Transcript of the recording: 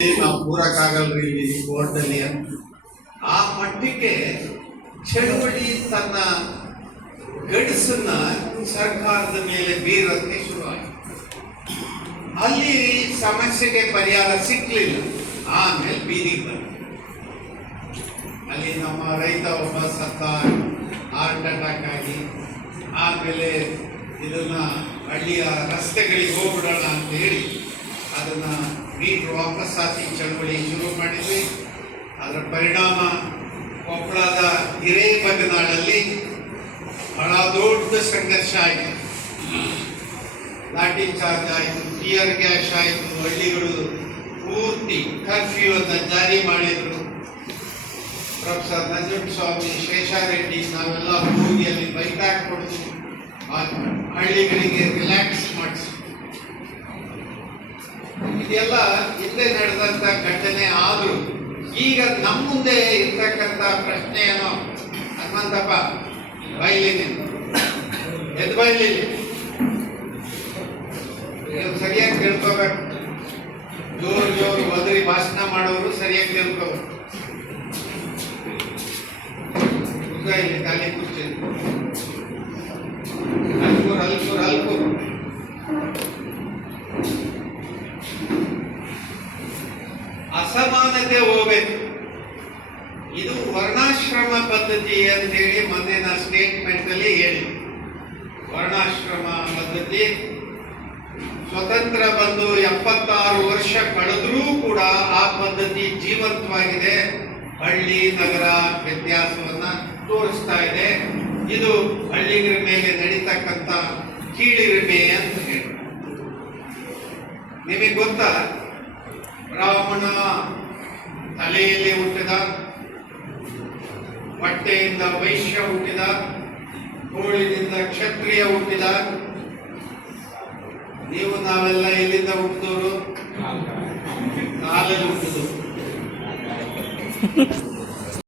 ನಾವು ಕೂರಕ್ಕಾಗಲ್ರಿ ಇಲ್ಲಿ ಕೋರ್ಟಲ್ಲಿ ಆ ಮಟ್ಟಕ್ಕೆ ಚಳುವಳಿ ತನ್ನ ಗಡಸನ್ನ ಸರ್ಕಾರದ ಮೇಲೆ ಬೀರಕ್ಕೆ ಶುರುವಾಯಿತು. ಅಲ್ಲಿ ಸಮಸ್ಯೆಗೆ ಪರಿಹಾರ ಸಿಕ್ಕಲಿಲ್ಲ ಆಮೇಲೆ ಬೀದಿಗೆ ಬಂತು ಅಲ್ಲಿ ನಮ್ಮ ರೈತ ಒಬ್ಬ ಸತ್ತ ಹಾರ್ಟ್ ಅಟ್ಯಾಕ್ ಆಗಿ ಆಮೇಲೆ ಇದನ್ನ ಹಳ್ಳಿಯ ರಸ್ತೆಗಳಿಗೆ ಹೋಗ್ಬಿಡೋಣ ಅಂತ ಹೇಳಿ ಅದನ್ನ ಮೀಟರ್ ವಾಪಸ್ ಹಾಕಿ ಚಳವಳಿ ಶುರು ಮಾಡಿದ್ವಿ. ಅದರ ಪರಿಣಾಮ ಕೊಪ್ಪಳದ ಹಿರೇಬಗನಾಳಲ್ಲಿ ಬಹಳ ದೊಡ್ಡ ಸಂಘರ್ಷ ಆಯಿತು. ಲಾಠಿ ಚಾರ್ಜ್ ಆಯಿತು, ಟಿಯರ್ ಗ್ಯಾಶ್ ಆಯಿತು, ಹಳ್ಳಿಗಳು ಪೂರ್ತಿ ಕರ್ಫ್ಯೂ ಅಂತ ಜಾರಿ ಮಾಡಿದರು. ಪ್ರೊಫೆಸರ್ ನಂಜುಂಡ ಸ್ವಾಮಿ ಶೇಷಾರೆಡ್ಡಿ, ನಾವೆಲ್ಲ ಹೋಗಿ ಅಲ್ಲಿ ಹಾಕಿ ಕೊಡ್ತೀವಿ ಹಳ್ಳಿಗಳಿಗೆ ಇದೆಲ್ಲ ಹಿಂದೆ ನಡೆದಂತ ಘಟನೆ ಆದರೂ ಈಗ ನಮ್ಮ ಮುಂದೆ ಇರ್ತಕ್ಕಂಥ ಪ್ರಶ್ನೆ ಏನೋ, ಹನುಮಂತಪ್ಪ ಬೈಲಿನ ಎದ್ ನೀವು ಸರಿಯಾಗಿ ತಿಳ್ಕೋಬೇಕು ಜೋರು ಜೋರು ಒದರಿ ಭಾಷಣ ಮಾಡೋರು ಸರಿಯಾಗಿ ತಿಳ್ಕೋಬೇಕು ಇಲ್ಲಿ ಖಾಲಿ ಅಸಮಾನತೆ ಹೋಗ್ಬೇಕು. ಇದು ವರ್ಣಾಶ್ರಮ ಪದ್ಧತಿ ಅಂತ ಹೇಳಿ ಮೊನ್ನೆ ಸ್ಟೇಟ್ಮೆಂಟ್ ಅಲ್ಲಿ ಹೇಳಿ ವರ್ಣಾಶ್ರಮ ಪದ್ಧತಿ ಸ್ವತಂತ್ರ ಬಂದು ಎಪ್ಪತ್ತಾರು ವರ್ಷ ಕಳೆದ್ರೂ ಕೂಡ ಆ ಪದ್ಧತಿ ಜೀವಂತವಾಗಿದೆ. ಹಳ್ಳಿ, ನಗರ ವ್ಯತ್ಯಾಸವನ್ನ ತೋರಿಸ್ತಾ ಇದೆ. ಇದು ಹಳ್ಳಿಗರ ಮೇಲೆ ನಡೀತಕ್ಕಂಥ ಕೀಳಿರಿಮೆ ಅಂತ ಹೇಳಿ. ನಿಮಗೆ ಗೊತ್ತಾ? ರಾವಣ ತಲೆಯಲ್ಲಿ ಹುಟ್ಟಿದ ಬಟ್ಟೆಯಿಂದ ವೈಶ್ಯ ಹುಟ್ಟಿದ ಕೋಳಿನಿಂದ ಕ್ಷತ್ರಿಯ ಹುಟ್ಟಿದ. ನೀವು ನಾವೆಲ್ಲ ಎಲ್ಲಿಂದ ಹುಟ್ಟಿದವರು? ಕಾಲಲ್ಲಿ ಹುಟ್ಟಿದವರು.